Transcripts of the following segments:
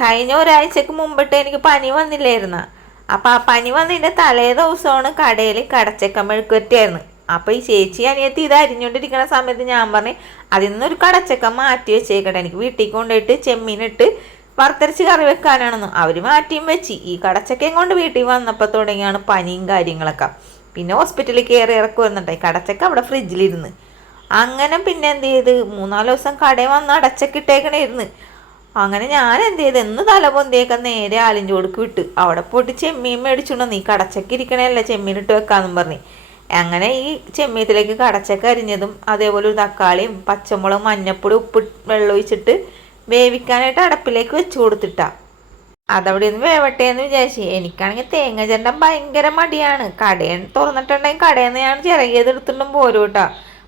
കഴിഞ്ഞ ഒരാഴ്ചക്ക് മുമ്പിട്ട് എനിക്ക് പനി വന്നില്ലായിരുന്നു. അപ്പം ആ പനി വന്നതിൻ്റെ തലേ ദിവസമാണ് കടയിൽ കടച്ചക്ക മെഴുക്കുവരട്ടിയായിരുന്നു. അപ്പം ഈ ചേച്ചി അനിയത്തി ഇത് അരിഞ്ഞുകൊണ്ടിരിക്കുന്ന സമയത്ത് ഞാൻ പറഞ്ഞു അതിൽ നിന്നൊരു കടച്ചക്ക മാറ്റി വെച്ചേക്കട്ടെ, എനിക്ക് വീട്ടിൽ കൊണ്ടുപോയിട്ട് ചെമ്മീനിട്ട് വറുത്തരച്ച് കറി വെക്കാനാണെന്ന്. അവർ മാറ്റിയും വെച്ച് ഈ കടച്ചക്കയും കൊണ്ട് വീട്ടിൽ വന്നപ്പോൾ തുടങ്ങിയാണ് പനിയും കാര്യങ്ങളൊക്കെ. പിന്നെ ഹോസ്പിറ്റലിൽ കയറി ഇറക്കി വന്നിട്ടായി കടച്ചക്ക അവിടെ ഫ്രിഡ്ജിലിരുന്ന്. അങ്ങനെ പിന്നെ എന്ത് ചെയ്ത് 3-4 ദിവസം കടയിൽ വന്ന് അടച്ചൊക്കെ ഇട്ടേക്കണേരുന്ന്. അങ്ങനെ ഞാൻ എന്ത് ചെയ്ത് എന്ന് തലപൊന്തിയൊക്കെ നേരെ ആലിഞ്ചോടുക്ക് വിട്ട് അവിടെ പോയിട്ട് ചെമ്മീൻ മേടിച്ചുകൊണ്ട് നീ കടച്ചക്ക ഇരിക്കണേയല്ല ചെമ്മീൻ ഇട്ട് വെക്കാന്നും പറഞ്ഞ്. അങ്ങനെ ഈ ചെമ്മീത്തിലേക്ക് കടച്ചക്ക അരിഞ്ഞതും അതേപോലെ ഒരു തക്കാളിയും പച്ചമുളകും മഞ്ഞപ്പൊടി ഉപ്പ് വെള്ളം ഒഴിച്ചിട്ട് വേവിക്കാനായിട്ട് അടപ്പിലേക്ക് വെച്ച് കൊടുത്തിട്ടാ അതവിടെ നിന്ന് വേവട്ടെ എന്ന് വിചാരിച്ചു. എനിക്കാണെങ്കിൽ തേങ്ങ ചെരണ്ടാൻ ഭയങ്കര മടിയാണ്. കടയിൽ തുറന്നിട്ടുണ്ടെങ്കിൽ കടയിൽ നിന്ന് ഞാൻ ചിറകിയത് എടുത്തിട്ടും പോരും കേട്ടോ.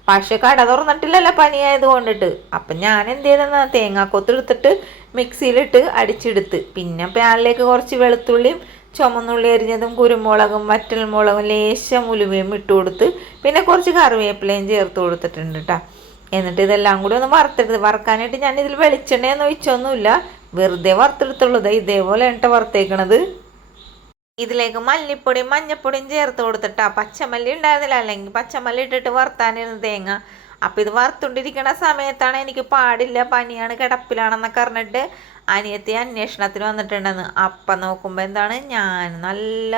പക്ഷെ കട തുറന്നിട്ടില്ലല്ലോ പനിയായത് കൊണ്ടിട്ട്. അപ്പം ഞാൻ എന്ത് ചെയ്തെന്നാ തേങ്ങാക്കൊത്ത് എടുത്തിട്ട് മിക്സിയിലിട്ട് അടിച്ചെടുത്ത്. പിന്നെ പാനിലേക്ക് കുറച്ച് വെളുത്തുള്ളിയും ചുമന്നുള്ളി അരിഞ്ഞതും കുരുമുളകും വറ്റൽമുളകും ലേശം ഉലുവയും ഇട്ട് കൊടുത്ത് പിന്നെ കുറച്ച് കറിവേപ്പിലയും ചേർത്ത് കൊടുത്തിട്ടുണ്ട് കേട്ടോ. എന്നിട്ട് ഇതെല്ലാം കൂടി ഒന്ന് വറുത്തെടുത്ത് വറുക്കാനായിട്ട് ഞാൻ ഇതിൽ വെളിച്ചെണ്ണയൊന്നും ഒഴിച്ചൊന്നുമില്ല, വെറുതെ വറുത്തെടുത്തുള്ളത്. ഇതേപോലെ എന്നിട്ട് വറുത്തേക്കണത്. ഇതിലേക്ക് മല്ലിപ്പൊടിയും മഞ്ഞപ്പൊടിയും ചേർത്ത് കൊടുത്തിട്ടാ. പച്ചമല്ലി ഉണ്ടായിരുന്നില്ല, അല്ലെങ്കിൽ പച്ചമല്ലി ഇട്ടിട്ട് വറുത്താനിരുന്നു തേങ്ങ. അപ്പം ഇത് വറുത്തുകൊണ്ടിരിക്കുന്ന സമയത്താണ് എനിക്ക് പാടില്ല പനിയാണ് കിടപ്പിലാണെന്നൊക്കെ പറഞ്ഞിട്ട് അനിയത്തി അന്വേഷണത്തിന് വന്നിട്ടുണ്ടെന്ന്. അപ്പം നോക്കുമ്പോൾ എന്താണ് ഞാൻ നല്ല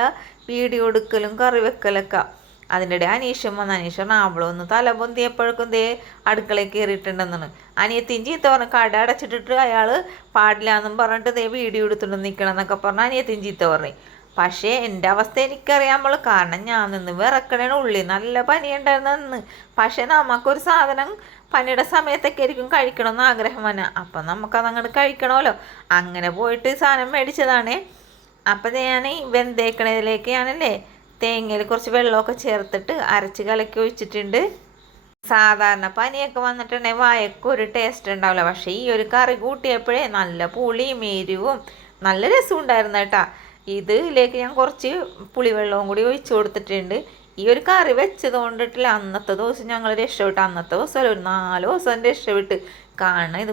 വീഡിയോ എടുക്കലും കറി വെക്കലൊക്കെ. അതിൻ്റെ ഇടയിൽ അനീഷും വന്ന്. അനീഷൻ അവളൊന്ന് തലപൊന്തിയപ്പോഴേക്കും ദേ അടുക്കളയിൽ കയറിയിട്ടുണ്ടെന്നാണ്. അനിയത്തിയും ചീത്ത പറഞ്ഞു കട അടച്ചിട്ടിട്ട് അയാൾ പാടില്ല എന്നും പറഞ്ഞിട്ട് ദേ വീഡിയോ എടുത്തിട്ട് നിൽക്കണം എന്നൊക്കെ പറഞ്ഞ് അനിയത്തിയും ചീത്ത പറഞ്ഞു. പക്ഷേ എൻ്റെ അവസ്ഥ എനിക്കറിയാമ്പോൾ, കാരണം ഞാൻ നിന്ന് വിറക്കണേണ് ഉള്ളി നല്ല പനിയുണ്ടായിരുന്നു അന്ന്. പക്ഷേ നമുക്കൊരു സാധനം പനിയുടെ സമയത്തൊക്കെ ആയിരിക്കും കഴിക്കണമെന്ന് ആഗ്രഹം വന്നെ. അപ്പം നമുക്കത് അങ്ങോട്ട് കഴിക്കണമല്ലോ. അങ്ങനെ പോയിട്ട് സാധനം മേടിച്ചതാണേ. അപ്പം ഞാൻ വെന്തേക്കണതിലേക്ക് ഞാനല്ലേ തേങ്ങയിൽ കുറച്ച് വെള്ളമൊക്കെ ചേർത്തിട്ട് അരച്ച് കലക്കി ഒഴിച്ചിട്ടുണ്ട്. സാധാരണ പനിയൊക്കെ വന്നിട്ടുണ്ടെങ്കിൽ വായക്ക് ഒരു ടേസ്റ്റ് ഉണ്ടാവില്ല. പക്ഷേ ഈ ഒരു കറി കൂട്ടിയപ്പോഴേ നല്ല പുളിയും എരിവും നല്ല രസം ഉണ്ടായിരുന്നു കേട്ടോ. ഇതിലേക്ക് ഞാൻ കുറച്ച് പുളിവെള്ളവും കൂടി ഒഴിച്ചു കൊടുത്തിട്ടുണ്ട്. ഈ ഒരു കറി വെച്ചത് കൊണ്ടിട്ടില്ല അന്നത്തെ ദിവസം ഞങ്ങൾ രക്ഷപ്പെട്ട്. അന്നത്തെ ദിവസം ഒരു 4 ദിവസം രക്ഷപ്പെട്ട്. കാരണം ഇത്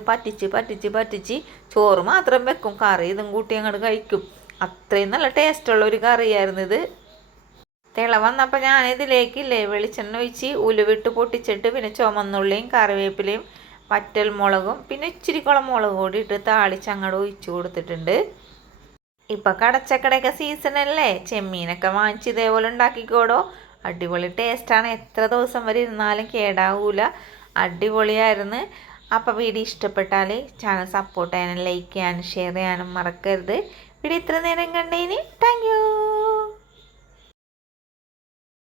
പറ്റിച്ച് ചോറ് മാത്രം വെക്കും, കറി ഇതും കൂട്ടി അങ്ങോട്ട് കഴിക്കും. അത്രയും നല്ല ടേസ്റ്റുള്ള ഒരു കറിയായിരുന്നു ഇത്. തിള വന്നപ്പോൾ ഞാനിതിലേക്കില്ലേ വെളിച്ചെണ്ണ ഒഴിച്ച് ഉലുവിട്ട് പൊട്ടിച്ചിട്ട് പിന്നെ ചുമന്നുള്ളിയും കറിവേപ്പിലയും വറ്റൽമുളകും പിന്നെ ഇച്ചിരി കുളമുളക് കൂടി ഇട്ട് താളിച്ച് അങ്ങോട്ട് ഒഴിച്ചു കൊടുത്തിട്ടുണ്ട്. ഇപ്പം കടച്ചക്കടയൊക്കെ സീസണല്ലേ, ചെമ്മീനൊക്കെ വാങ്ങിച്ച് ഇതേപോലെ ഉണ്ടാക്കിക്കോടോ. അടിപൊളി ടേസ്റ്റാണ്, എത്ര ദിവസം വരെ ഇരുന്നാലും കേടാവൂല. അടിപൊളിയായിരുന്നു. അപ്പോൾ വീഡിയോ ഇഷ്ടപ്പെട്ടാൽ ചാനൽ സപ്പോർട്ട് ചെയ്യാനും ലൈക്ക് ചെയ്യാനും ഷെയർ ചെയ്യാനും മറക്കരുത്. വീഡിയോ ഇത്ര നേരം കണ്ടതിന്